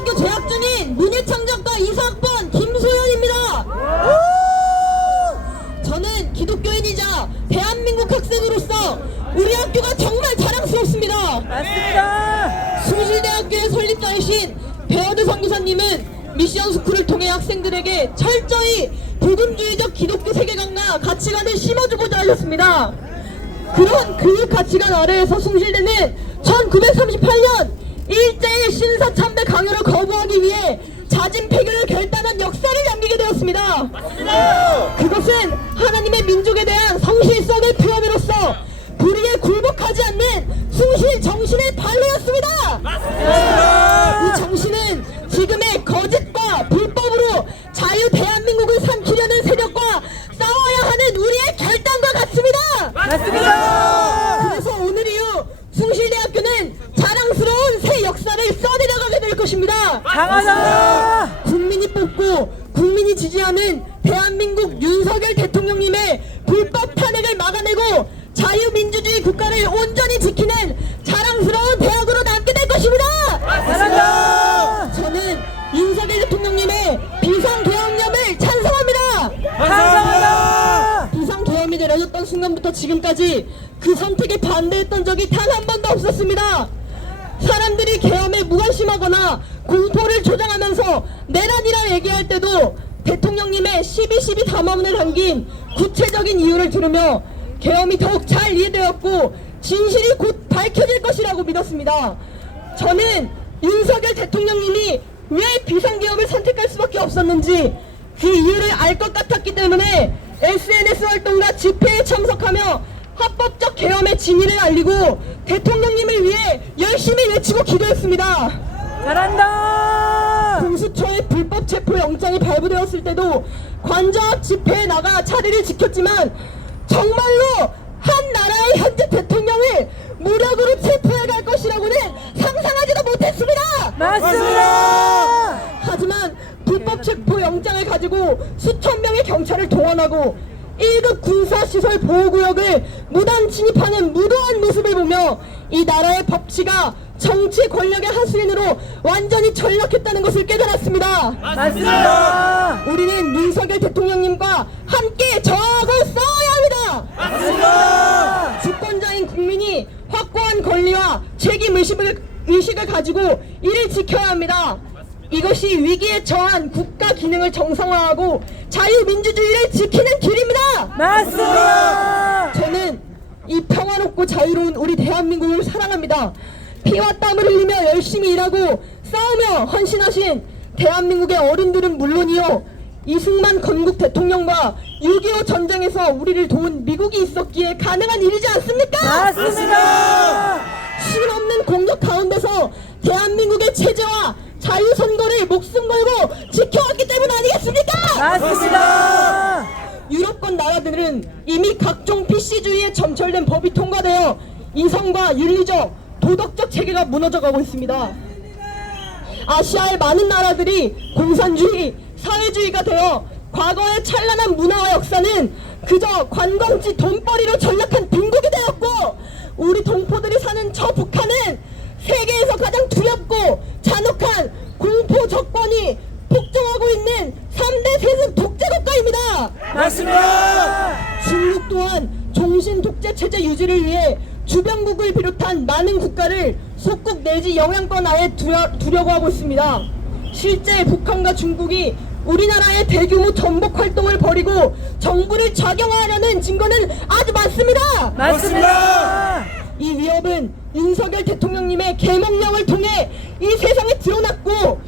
서울대학교 재학 중인 문예창작과 이사학번 김소연입니다. 저는 기독교인이자 대한민국 학생으로서 우리 학교가 정말 자랑스럽습니다. 맞습니다. 숭실대학교의 설립자이신 배어드 선교사님은 미션 스쿨을 통해 학생들에게 철저히 복음주의적 기독교 세계관과 가치관을 심어주고자 하셨습니다. 그런 교육 가치관 아래에서 숭실대는 1938년 일제의 신사참배 강요를 거부하기 위해 자진 폐교를 결단한 역사를 남기게 되었습니다. 그것은 하나님의 민족에 대한 성실성의 표현으로서 불의에 굴복하지 않는 숭실 정신의 발로였습니다. 이 정신은 지금의 거짓과 불법으로 자유 대한민국을 삼키려는 세력과 싸워야 하는 우리의 결단과 같습니다. 맞습니다. 그래서 오늘 이후 숭실대학교는 자랑스러운 새 역사를 써내려가게 될 것입니다. 강하다. 국민이 뽑고 국민이 지지하는 대한민국 윤석열 대통령님의 불법 탄핵을 막아내고 자유민주주의 국가를 온전히 지키는 자랑스러운 대학으로 남게 될 것입니다. 잘한다. 저는 윤석열 대통령님의 비상계엄령을 찬성합니다. 찬성한다. 비상계엄이 내려졌던 순간부터 지금까지 그 선택에 반대했던 적이 단 한 번도 없었습니다. 사람들이 계엄에 무관심하거나 공포를 조장하면서 내란이라 얘기할 때도 대통령님의 12.12 담화문에 담긴 구체적인 이유를 들으며 계엄이 더욱 잘 이해되었고 진실이 곧 밝혀질 것이라고 믿었습니다. 저는 윤석열 대통령님이 왜 비상계엄을 선택할 수밖에 없었는지 그 이유를 알 것 같았기 때문에 SNS 활동과 집회에 참석하며 합법적 계엄의 진위를 알리고 대통령님을 위해 열심히 외치고 기도했습니다. 잘한다. 공수처의 불법 체포 영장이 발부되었을 때도 관저 앞 집회에 나가 자리를 지켰지만 정말로 한 나라의 현재 대통령을 무력으로 체포해 갈 것이라고는 상상하지도 못했습니다. 맞습니다. 하지만 불법 체포 영장을 가지고 수천 명의 경찰을 동원하고 1급 군사시설 보호구역을 무단 침입하는 무도한 모습을 보며 이 나라의 법치가 정치 권력의 하수인으로 완전히 전락했다는 것을 깨달았습니다. 맞습니다. 우리는 윤석열 대통령님과 함께 저항을 싸워야 합니다. 맞습니다. 주권자인 국민이 확고한 권리와 책임의식을 가지고 이를 지켜야 합니다. 이것이 위기에 처한 국가 기능을 정상화하고 자유민주주의를 지키는 길입니다. 맞습니다. 저는 이 평화롭고 자유로운 우리 대한민국을 사랑합니다. 피와 땀을 흘리며 열심히 일하고 싸우며 헌신하신 대한민국의 어른들은 물론이요, 이승만 건국 대통령과 6.25 전쟁에서 우리를 도운 미국이 있었기에 가능한 일이지 않습니까? 맞습니다. 실없는 공격 가운데서 대한민국의 체제와 자유선거를 목숨 걸고 지켜왔기 때문 아니겠습니까? 맞습니다. 유럽권 나라들은 이미 각종 PC주의에 점철된 법이 통과되어 이성과 윤리적, 도덕적 체계가 무너져가고 있습니다. 아시아의 많은 나라들이 공산주의, 사회주의가 되어 과거의 찬란한 문화와 역사는 그저 관광지 돈벌이로 전락한 빈국이 되었고, 우리 동포들이 사는 저 북한은 세계에서 가장 두렵고 잔혹한 공포 적권이 폭증하고 있는 3대 세습 독재 국가입니다. 맞습니다. 중국 또한 종신 독재 체제 유지를 위해 주변국을 비롯한 많은 국가를 속국 내지 영향권 하에 두려고 하고 있습니다. 실제 북한과 중국이 우리나라의 대규모 전복 활동을 벌이고 정부를 작용하려는 증거는 아주 많습니다. 맞습니다. 이 위협은 윤석열 대통령님의 계명령을 통해 이 세상에 드러났고,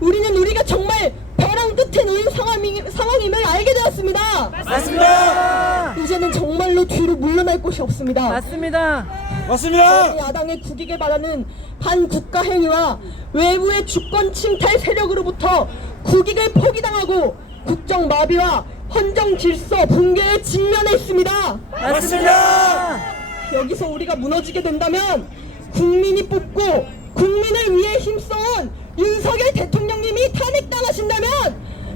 우리는 우리가 정말 벼랑 끝에 놓인 상황임을 알게 되었습니다. 맞습니다. 이제는 정말로 뒤로 물러날 곳이 없습니다. 맞습니다. 맞습니다. 야당의 국익을 바라는 반국가 행위와 외부의 주권 침탈 세력으로부터 국익을 포기당하고 국정 마비와 헌정 질서 붕괴에 직면해 있습니다. 맞습니다. 여기서 우리가 무너지게 된다면 국민이 뽑고 국민을 위해 힘써온 윤석열 대통령님이 탄핵당하신다면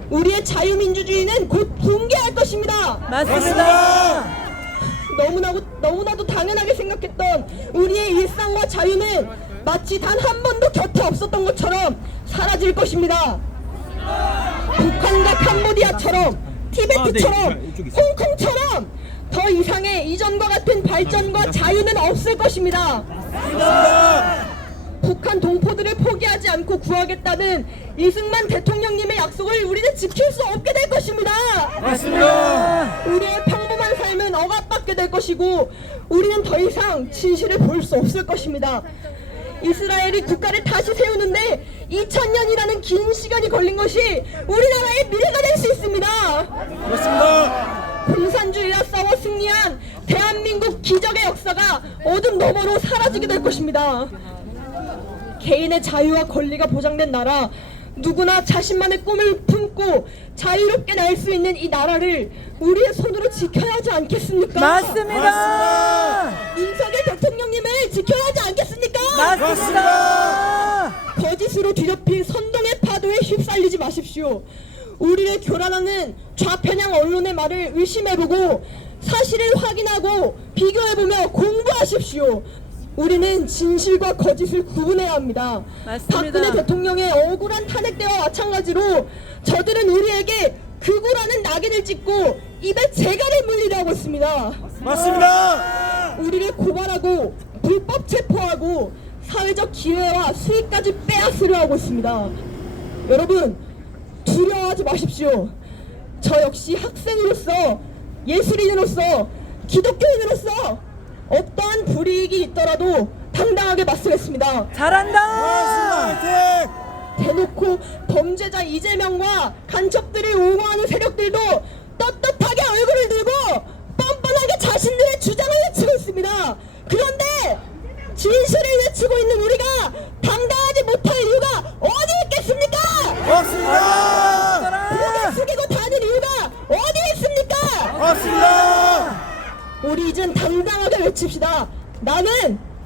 우리의 자유민주주의는 곧 붕괴할 것입니다. 맞습니다. 너무나도 당연하게 생각했던 우리의 일상과 자유는 마치 단 한 번도 곁에 없었던 것처럼 사라질 것입니다. 북한과 캄보디아처럼, 티베트처럼, 홍콩처럼 더 이상의 이전과 같은 발전과 자유는 없을 것입니다. 북한 동포들을 포기하지 않고 구하겠다는 이승만 대통령님의 약속을 우리는 지킬 수 없게 될 것입니다. 맞습니다. 우리의 평범한 삶은 억압받게 될 것이고 우리는 더 이상 진실을 볼 수 없을 것입니다. 이스라엘이 국가를 다시 세우는데 2000년이라는 긴 시간이 걸린 것이 우리나라의 미래가 될 수 있습니다. 맞습니다. 공산주의와 싸워 승리한 대한민국 기적의 역사가 어둠 너머로 사라지게 될 것입니다. 개인의 자유와 권리가 보장된 나라, 누구나 자신만의 꿈을 품고 자유롭게 날 수 있는 이 나라를 우리의 손으로 지켜야 하지 않겠습니까? 맞습니다. 윤석열 대통령님을 지켜야 하지 않겠습니까? 맞습니다. 거짓으로 뒤덮인 선동의 파도에 휩쓸리지 마십시오. 우리를 교란하는 좌편향 언론의 말을 의심해보고 사실을 확인하고 비교해보며 공부하십시오. 우리는 진실과 거짓을 구분해야 합니다. 맞습니다. 박근혜 대통령의 억울한 탄핵 때와 마찬가지로 저들은 우리에게 극우라는 낙인을 찍고 입에 재갈을 물리려 하고 있습니다. 맞습니다. 우리를 고발하고 불법 체포하고 사회적 기회와 수익까지 빼앗으려 하고 있습니다. 여러분, 두려워하지 마십시오. 저 역시 학생으로서, 예술인으로서, 기독교인으로서 어떠한 불이익이 있더라도 당당하게 맞서겠습니다. 잘한다. 대놓고 범죄자 이재명과 간첩들을 옹호하는 세력들도 떳떳하게 얼굴을 들고 뻔뻔하게 자신들의 주장을 외치고 있습니다. 그런데 진실을 외치고 있는 우리가 당당하지 못할 이유가 어디 있겠습니까? 맞습니다. 고개 숙이고 다닐 이유가 어디 있습니까? 맞습니다. 우리 이젠 당당하게 외칩시다.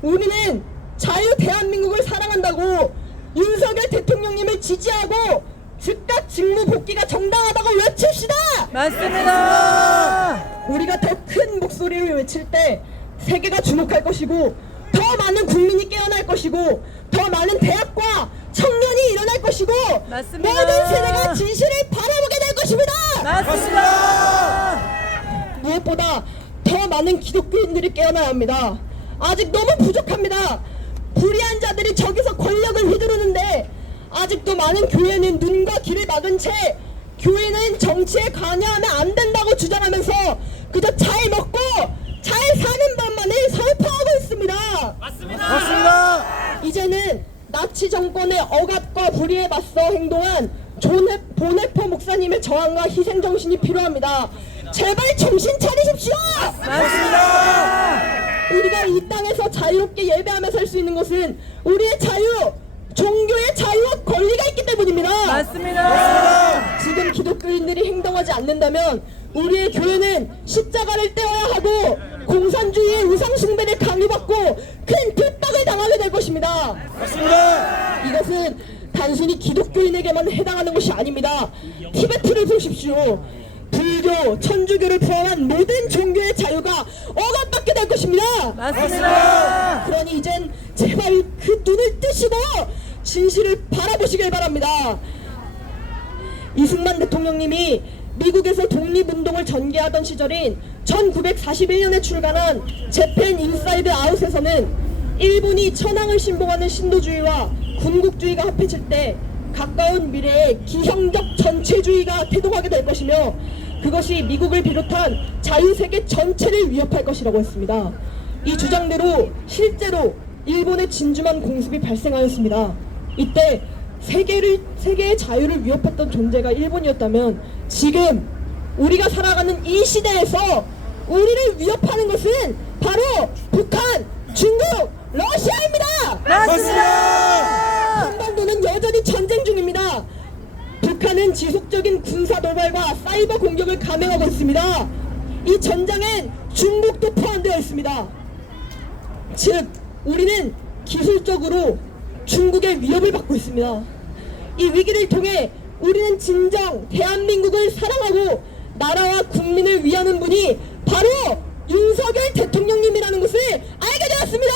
우리는 자유 대한민국을 사랑한다고 윤석열 대통령님을 지지하고 즉각 직무 복귀가 정당하다고 외칩시다. 맞습니다. 우리가 더 큰 목소리로 외칠 때 세계가 주목할 것이고 더 많은 국민이 깨어날 것이고 더 많은 대학과 청년이 일어날 것이고 맞습니다. 모든 세대가 진실을 바라보게 될 것입니다. 맞습니다. 무엇보다 더 많은 기독교인들이 깨어나야 합니다. 아직 너무 부족합니다. 불의한 자들이 저기서 권력을 휘두르는데 아직도 많은 교회는 눈과 귀를 막은 채 교회는 정치에 관여하면 안 된다고 주장하면서 그저 잘 먹고 잘 사는 법만을 설파하고 있습니다. 맞습니다. 이제는 나치 정권의 억압과 불의에 맞서 행동한 보네포 목사님의 저항과 희생 정신이 필요합니다. 제발 정신 차리십시오. 맞습니다. 우리가 이 땅에서 자유롭게 예배하며 살 수 있는 것은 우리의 자유, 종교의 자유와 권리가 있기 때문입니다. 맞습니다. 지금 기독교인들이 행동하지 않는다면 우리의 교회는 십자가를 떼어야 하고 공산주의의 우상숭배를 강요받고 큰 핍박을 당하게 될 것입니다. 맞습니다. 이것은 단순히 기독교인에게만 해당하는 것이 아닙니다. 티베트를 보십시오. 불교, 천주교를 포함한 모든 종교의 자유가 억압받게 될 것입니다. 맞습니다. 그러니 이젠 제발 그 눈을 뜨시고 진실을 바라보시길 바랍니다. 이승만 대통령님이 미국에서 독립운동을 전개하던 시절인 1941년에 출간한 재팬 인사이드 아웃에서는 일본이 천황을 신봉하는 신도주의와 군국주의가 합해질 때 가까운 미래에 기형적 전체주의가 태동하게 될 것이며 그것이 미국을 비롯한 자유세계 전체를 위협할 것이라고 했습니다. 이 주장대로 실제로 일본의 진주만 공습이 발생하였습니다. 이때 세계의 자유를 위협했던 존재가 일본이었다면 지금 우리가 살아가는 이 시대에서 우리를 위협하는 것은 바로 북한, 중국, 러시아입니다. 맞습니다. 한반도는 여전히 전쟁 중입니다. 북한은 지속적인 군사 도발과 사이버 공격을 감행하고 있습니다. 이 전장엔 중국도 포함되어 있습니다. 즉, 우리는 기술적으로 중국의 위협을 받고 있습니다. 이 위기를 통해 우리는 진정 대한민국을 사랑하고 나라와 국민을 위하는 분이 바로 윤석열 대통령님이라는 것을 알게 되었습니다.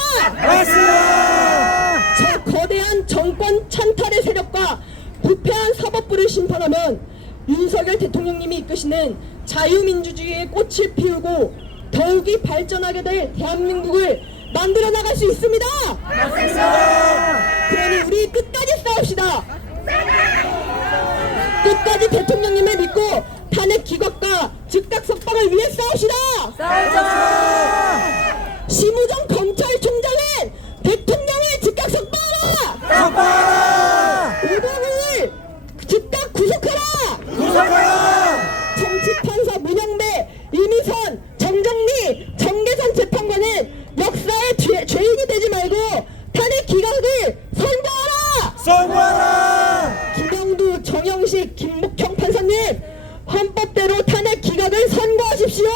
맞습니다. 저 거대한 정권 찬탈의 세력과 심판하면 윤석열 대통령님이 이끄시는 자유민주주의의 꽃을 피우고 더욱이 발전하게 될 대한민국을 만들어 나갈 수 있습니다. 그러니 우리 끝까지 싸웁시다. 끝까지 대통령님을 믿고 탄핵 기각과 즉각 석방을 위해 싸웁시다. 심우정 검찰총장은 대통령을 즉각 석방하라. 석방하라! 오동을 즉각 구속하라. 구속하라! 정치판사 문영배, 이미선, 정정리, 정계선 재판관은 역사의 죄인이 되지 말고 탄핵 기각을 선고하라. 선고하라! 김영두, 정영식, 김목형 판사님 헌법대로 탄핵 기각을 선고하십시오.